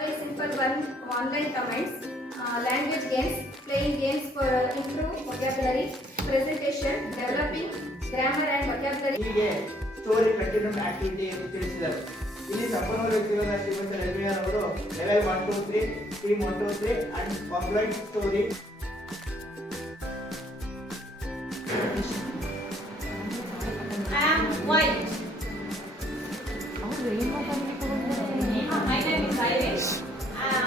Very simple one online comments, language games, playing games for improve vocabulary, presentation, developing grammar and vocabulary. ಹೀಗೆ story continued activity ಎಂದು ತಿಳಿಸಿದರು. ಇಲ್ಲಿ ಸಂಪನ್ಮೂಲ ವ್ಯಕ್ತಿಗಳಾದ ಶ್ರೀಮಂತ ರವಿಯನ್ ಅವರು level 1 2 3 team 1 2 3 and complaint story I am white. My name is Irish.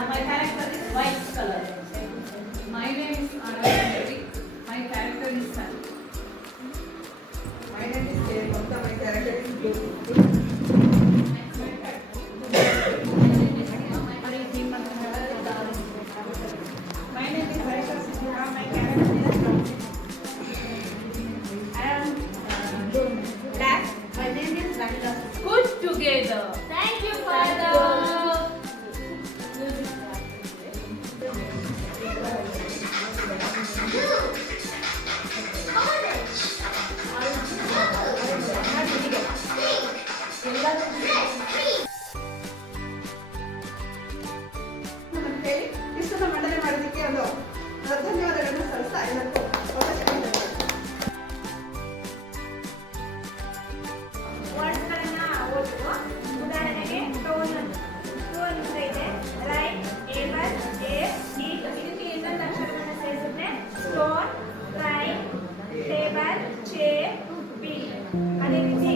My character is white color. My name is Anand. My character is Sun. My name is Jayamanta. My character is blue. My name is Raisa Sisura. My character is brown. I am black. My name is Ranga. Put together. Thank you, Father. ಇಷ್ಟನ್ನು ಮಂಡನೆ ಮಾಡೋದಕ್ಕೆ ಒಂದು ಧನ್ಯವಾದಗಳನ್ನು ಸಲ್ಲಿಸ್ತಾ ಎಲ್ಲರಿಗೂ ವರ್ಡ್ಸ್ಗಳನ್ನ ಓದುವ ಉದಾಹರಣೆಗೆ tone ಅಂತ ಇದೆ ರೈಟ್ ಏಬಲ್ ಏಟ್ ಇದಕ್ಕೆ ಇನ್ನೊಂದು ಅಕ್ಷರಗಳನ್ನ ಸೇರಿಸಿದ್ರೆ stone right table chair bill ಅದೇ ರೀತಿ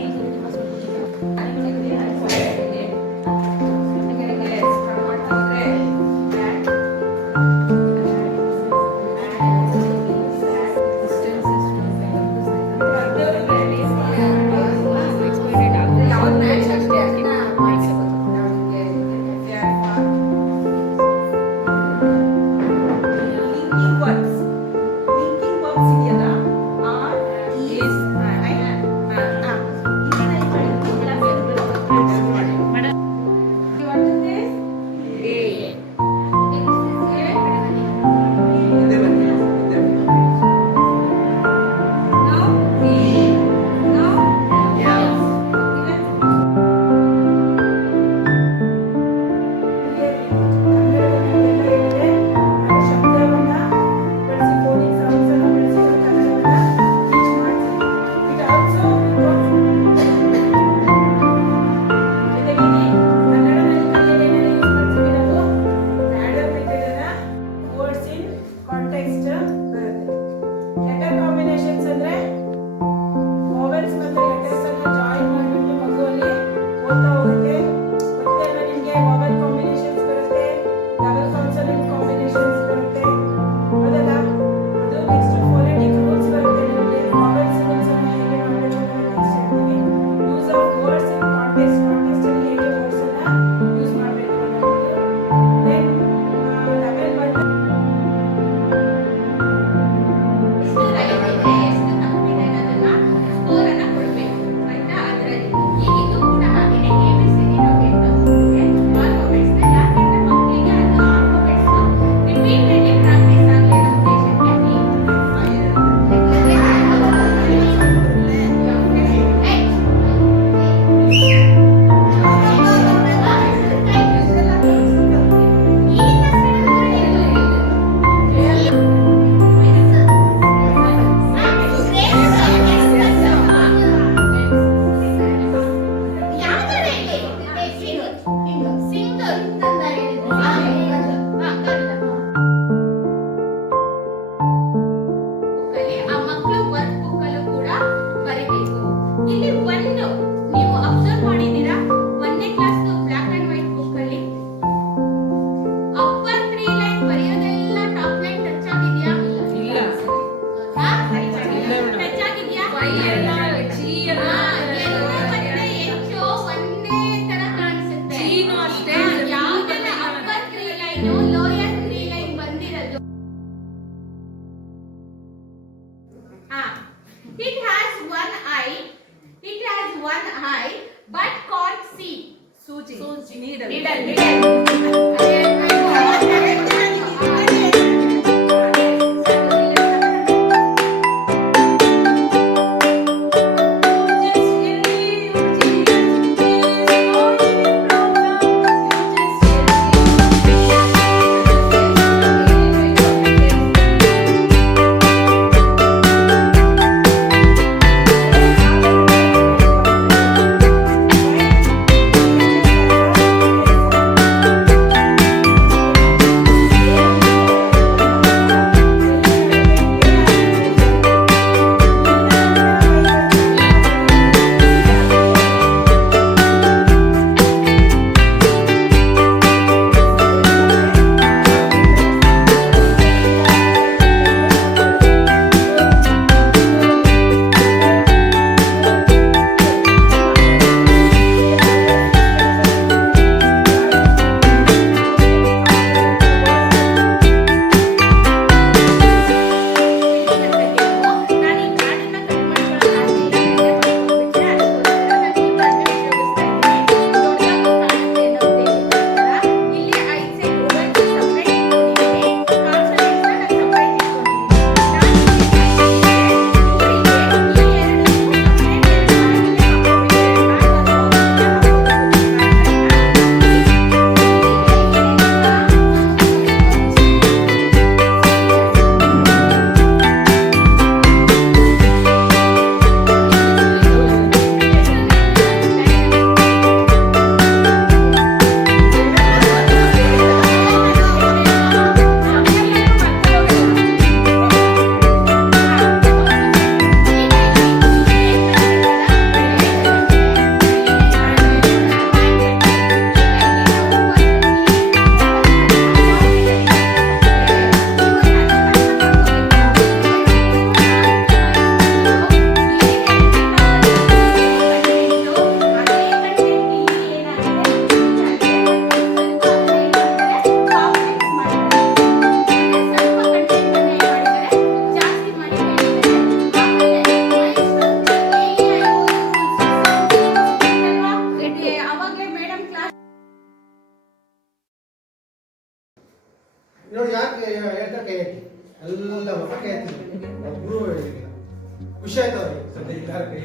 but can't see.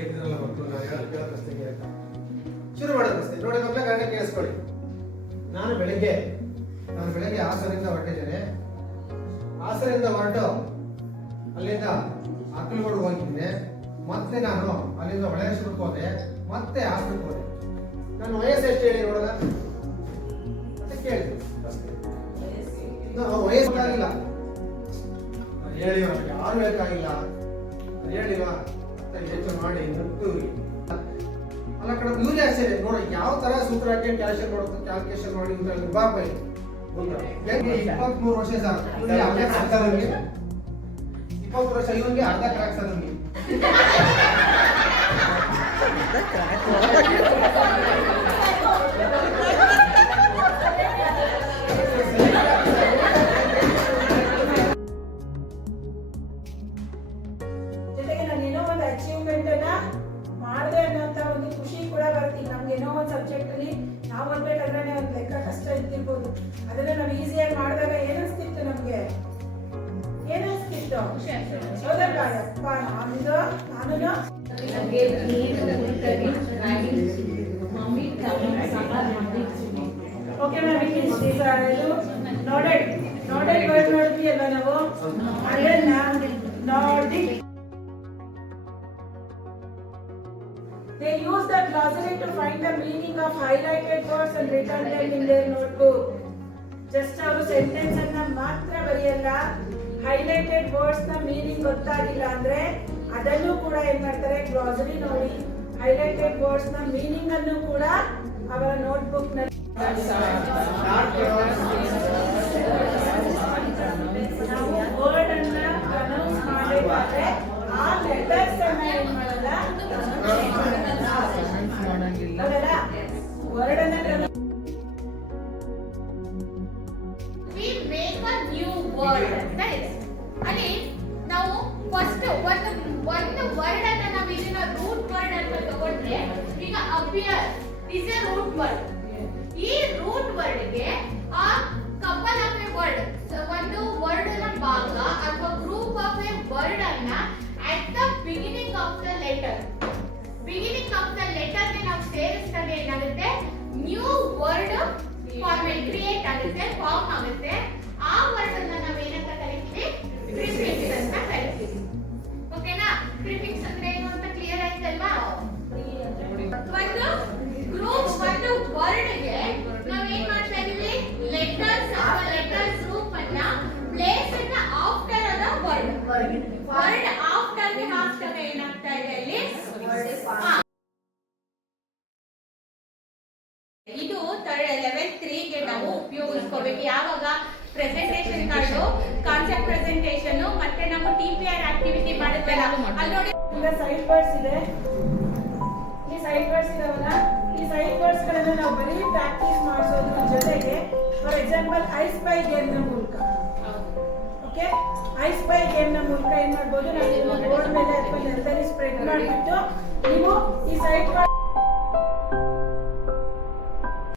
ಏನಿರಲ್ಲ ಮಕ್ಕಳು ನಾನು ಕೇಳೋ ಪ್ರಶ್ನೆಗೆ ಅಂತ ಶುರು ಮಾಡೋದು ಅಷ್ಟೇ. ನೋಡಿ ಮಕ್ಕಳ ಗಂಟೆ ಕೇಳಿಸ್ಕೊಳ್ಳಿ. ನಾನು ಬೆಳಗ್ಗೆ ಹಾಸನದಿಂದ ಹೊರಟಿದ್ದೇನೆ. ಹಾಸನದಿಂದ ಹೊರಟು ಅಲ್ಲಿಂದ ಅಕ್ಕಲಗೋಡು ಹೋಗಿದ್ದೆ. ಮತ್ತೆ ನಾನು ಅಲ್ಲಿಂದ ಹೊಳೆಶ್ವರಕ್ಕೆ ಹೋದೆ, ಮತ್ತೆ ಹಾಸನಕ್ಕೆ ಹೋದೆ. ನನ್ನ ವಯಸ್ಸು ಎಷ್ಟು ಹೇಳಿ ನೋಡೋಣ ಅಂತ ಕೇಳಿದ್ರು ಅಷ್ಟೇ. ವಯಸ್ಸು ಗೊತ್ತಾಗಿಲ್ಲ, ಹೇಳಿ ಯಾರು ಬೇಕಾಗಿಲ್ಲ ಹೇಳಿವ ಅಂತ ಯೋಚನೆ ಮಾಡಿ ನೂರಿ ಅಲ್ಲ ಕಡೆ ಇವ್ರು ಆಶ್ಚರ್ಯ ನೋಡಿ ಯಾವ ತರ ಸೂತ್ರ ಹಾಕಿ ಕ್ಯಾಲ್ಕುಲೇಷನ್ ಮಾಡಿ ಬಾಪ ಹೆಂಗೆ 23 ವರ್ಷ ಸರ್ ಇವ್ರಿಗೆ ಅರ್ಧ ಕ್ರಾಕ್ಸ ನಮ್ಗೆ 20 ವರ್ಷ ಇವನ್ಗೆ ಅರ್ಧ ಕ್ರಾಕ್ಸ ನಮ್ಗೆ ಜೊತೆಗೆ ನಾನು ಏನೋ ಒಂದು ಅಚೀವ್ಮೆಂಟ್ ಅನ್ನ ಮಾಡಿದೆ ಅನ್ನೋಂತ ಒಂದು ಖುಷಿ ಕೂಡ ಬರ್ತೀನಿ. ನಮ್ಗೆ ಏನೋ ಒಂದು ಸಬ್ಜೆಕ್ಟ್ ಅಲ್ಲಿ ನಾವು ಓದ್ಬೇಕಾದ್ರೆ ಒಂದು ಲೆಕ್ಕ ಕಷ್ಟ ಇರ್ತಿರ್ಬೋದು, ಅದನ್ನ ನಾವು ಈಸಿಯಾಗಿ ಮಾಡಿದಾಗ ಏನಿಸ್ತಿತ್ತು ನಮ್ಗೆ ಹೌದಲ್ವಾ? ಯಪ್ಪ ನಾನು ಓಕೆ ಮ್ಯಾಮ್, ಇದು ನೋಡೆಡ್ ವರ್ಡ್ ನೋಡಿದ್ವಿ ಅಲ್ವಾ ನಾವು, ಅದನ್ನ ನೋಡಿ they use the glossary to find the meaning of highlighted words and written them in their notebook. Just ಅವರು ಸೆಂಟೆನ್ಸ್ ಅನ್ನ ಮಾತ್ರ ಬರೆಯಲ್ಲ, ಹೈಲೈಟೆಡ್ ವರ್ಡ್ಸ್ ನ ಮೀನಿಂಗ್ ಗೊತ್ತಾಗಿಲ್ಲ ಅಂದ್ರೆ ಅದನ್ನು ಕೂಡ ಏನ್ ಮಾಡ್ತಾರೆ, ಗ್ಲಾಸರಿ ನೋಡಿ ಹೈಲೈಟೆಡ್ ವರ್ಡ್ಸ್ ನ ಮೀನಿಂಗ್ ಅನ್ನು ಕೂಡ ಅವರ ನೋಟ್ಬುಕ್ ನಲ್ಲಿ ನಾವು ವರ್ಡ್ ಅನ್ನ ಪ್ರನೌನ್ಸ್ ಮಾಡಬೇಕಾದ್ರೆ ಆ ಲೆಟರ್ಸ್ ಅನ್ನ ಏನ್ ಮಾಡಲ್ಲ, ವರ್ಡ್ ಅನ್ನ we make a new word ಅಂತ ಇದೆ. ಅಲ್ಲಿ ನಾವು ಫಸ್ಟ್ ಒಂದು ವರ್ಡ್ ಅನ್ನ ನಾವು ಇದನ್ನ ರೂಟ್ ವರ್ಡ್ ಅಂತ ತಗೊಂಡ್ರೆ, ಈಗ appear is a root word. ಈ ರೂಟ್ ವರ್ಡ್ ಗೆ ಆ ಕಪಲ್ ಆಫ್ ಎ ವರ್ಡ್, ಒಂದು ವರ್ಡ್ ನ ಭಾಗ ಅಥವಾ ಗ್ರೂಪ್ ಆಫ್ ಎ ವರ್ಡ್ ಅನ್ನ at the beginning of the letter ಗೆ ನಾವು ಸೇರಿಸಿದಾಗ ಏನಾಗುತ್ತೆ, ನ್ಯೂ ವರ್ಡ್ ಫಾರ್ಮೇಟ್ ಕ್ರಿಯೇಟ್ ಆಗುತ್ತೆ, ಫಾರ್ಮ್ ಆಗುತ್ತೆ. ಆ ವರ್ಡ್ ಅನ್ನ ನಾವು ಏನಂತ ಕರಿತೀವಿ, ಪ್ರಿಫಿಕ್ಸ್ ಅಂತ ಕರಿತೀವಿ. ಓಕೆನಾ? ಪ್ರಿಫಿಕ್ಸ್ ಅಂದ್ರೆ ಏನು ಅಂತ ಕ್ಲಿಯರ್ ಆಯ್ತಲ್ವಾ? ಒಂದು ಗ್ರೂಪ್, ಒಂದು ವರ್ಡ್ ಗೆ ನಾವು ಏನ್ ಮಾಡ್ತಾ ಇದೀವಿ, ಲೆಟರ್ಸ್ ಅಥವಾ ಲೆಟರ್ ಗ್ರೂಪ್ ಅನ್ನ ಪ್ಲೇಸ್ ಅನ್ನ ಆಫ್ಟರ್ ಅದ ವರ್ಡ್ ಆಫ್ಟರ್ ಗೆ ಹಾಕ್ದಾಗ ಏನಾಗ್ತಾ ಇದೆ ಅಲ್ಲಿ, ಇದು ಲೆವೆಲ್ 3 ಗೆ ನಾವು ಉಪಯೋಗಿಸ್ಕೋಬೇಕು. ಯಾವಾಗ ಪ್ರೆಸೆಂಟೇಷನ್ ಕಾರ್ಡ್, ಕಾನ್ಸೆಪ್ಟ್ ಪ್ರೆಸೆಂಟೇಷನ್ ಮತ್ತೆ ನಾವು ಟಿಪಿಆರ್ ಆಕ್ಟಿವಿಟಿ ಮಾಡುತ್ತಲ್ಲ, ಅಲ್ಲಿ ನೋಡಿ ಸೈಡ್ ವರ್ಡ್ಸ್ ಇದೆ. ಈ ಸೈಡ್ ವರ್ಡ್ಸ್ ಇದಾವಲ್ಲ, ಈ ಸೈಡ್ ವರ್ಡ್ಸ್ ಗಳನ್ನ ನಾವು ಬರೀ ಪ್ರಾಕ್ಟೀಸ್ ಮಾಡಿಸೋದ್ರ ಜೊತೆಗೆ, for example I spy game ನ ಮೂಲಕ, ಓಕೆ, ಐ ಸ್ಪೈ ಗೇಮ್ ನ ಮೂಲಕ ಏನ್ ಮಾಡ್ಬೋದು, ನಾವು ಬೋರ್ಡ್ ಮೇಲೆ ಅಥವಾ ನೆಲದಲ್ಲಿ ಸ್ಪ್ರೆಡ್ ಮಾಡಿಬಿಟ್ಟು ನೀವು ಈ ಸೈಡ್ ವರ್ಡ್